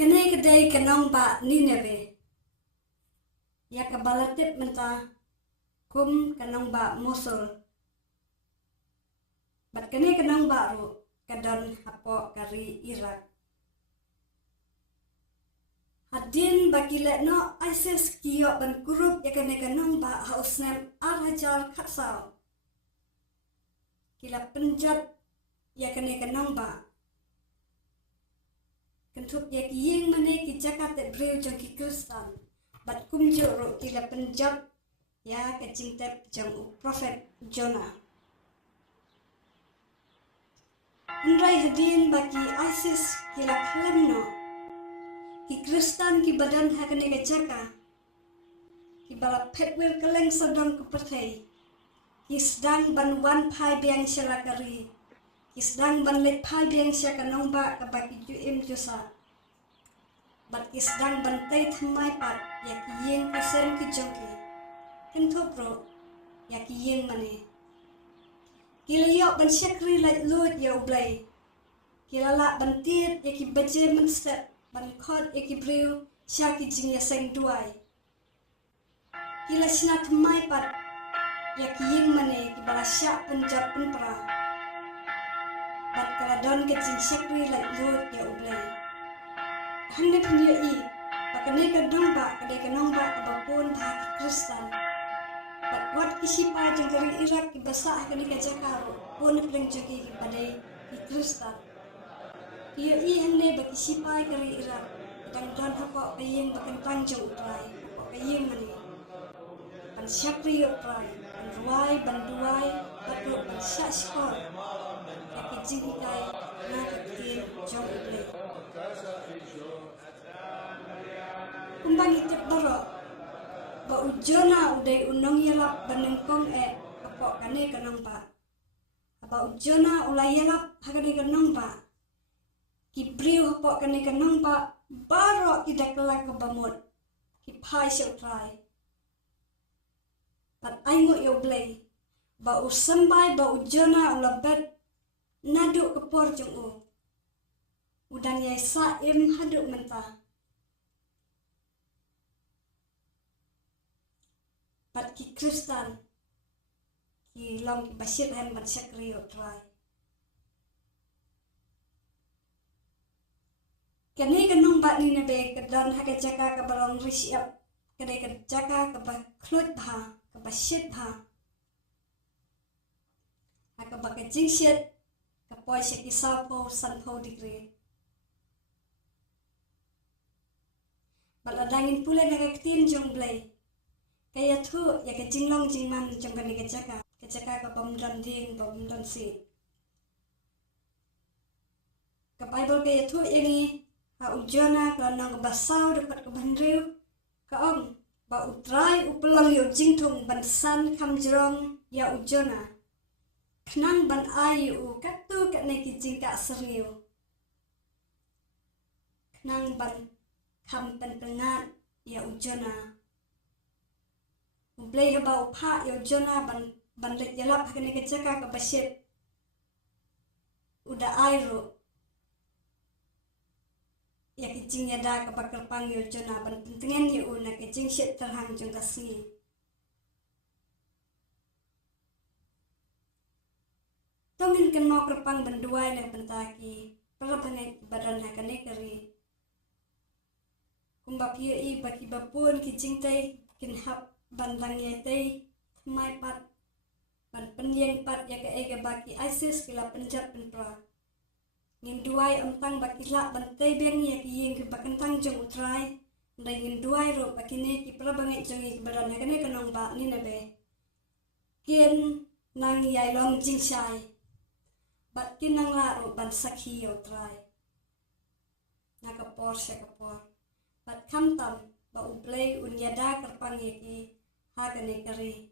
Kene kedai kenong ba Ninebeh. Ya kabalatit menta kum kenong ba Mosul. Bat kene kenong ba ru kadon hapo kari Irak. Hadin bagi no ISIS kiyo ban kurup ya kene kenong ba hausnem al-hajar katsau. Kila penjat ya kene kenong ba. Kentup ya kiying mane ki Jakarta breu jong ki Khristan. Bat kum joro kila penjat ya kecing tep jong Prophet Jonah. Andrai hadin bagi ISIS kila klemno. Ki Khristan ki badan hakane ke jaka. Ki bala petwil keleng sedang ke pertai. Ki sedang ban wan pai biang syalakari. Ki sedang ban let pai biang syakanong ba ke bagi juim jusa. Bat ki sedang bantai thamai pat ya ki yeng kusen ki jongki. Kentup ro ya ki yeng mane. Kila yok ban syakri lait lut ya ublay. Kila lak ban tiet ya ki baje menset ban khot ya ki breu syaki jing ya seng duai. Kila sina thamai pat ya ki yeng mane ki bala syak penjat penpera. Bat kala don ke jing syakri lait lut ya ublay. Hande punya pakane ka domba kade ka nomba ka bapun bahaki Khristan. Bat wat kisipa jeng kari Irak ki basah kane ka jakaro pun pleng jogi ki padai ki Khristan. Kia hande baki sipa kari Irak dang don hapok kayeng bakan panjang utrai hapok kayeng mani. Pan syakri utrai pan ruai ban duai patro pan syak skor. Yaki jingkai na kakin jong ublay. Kumbang itip barok ba ujona uday unong yalap banengkong kapok kane kanong ba. Ba ujona ulay yalap hakane kanong ba. Kibriu hapok kane kanong ba barok kidakala kabamot. Kipai siya utray. Pat aingo yoblay. Ba usambay ba ujona ulabet naduk kapor jong u. Udang yay saim haduk mentah. Pat ki Khristan ki long ki basit hem bat syakri utrai. Kani kanong bat Ninebeh kedan hake jaka ke balong risiap kade ke jaka ke baklut bha ke basit bha. Hake baka jingsit ke poi syaki salpo sanpo digri. Bat ladangin pula hake ketin jong blay. Kaya tu ya ke jinglong jingman jong kani ke jaka ke pamdan ding pamdan si. Ke Bible kaya tu yang ha ujona kelanang basau dekat ke bandriu ke ong ba utrai upelang yo jingtung bansan kamjrong ya ujona. Kenang ban ayu katu kat neki jingka seriu. Kenang ban kam pentengat ya ujona. Ublay ba upa ya ujona ban let yalap hakane ke jaka ke basit. Uda airu. Ya kicing yada ke bakal pang ya ujona ban pentengan ya una kicing syet terhang jong kasih. Tongin kan mau kerpang benduai na bentaki. Pala bangai badan hakane kari. Kumbap yai baki bapun kicing tay kin hap bandang yai thamai pat ban penyeng pat ya ke ega baki ISIS kila penjat penpra. Ngin duai amtang baki lak bantai biang ya ki yeng ke bakantang jong utrai. Ndai ngin duai ro baki ne ki pala bangai jongi ke badan hakane kanong ba Ninebeh. Kien nang yai long jing syai. Bat kinang laro ban sakhi utrai. Nakapor siya kapor. Bat kamtam ba ublay unyada kerpang yaki hakane kari.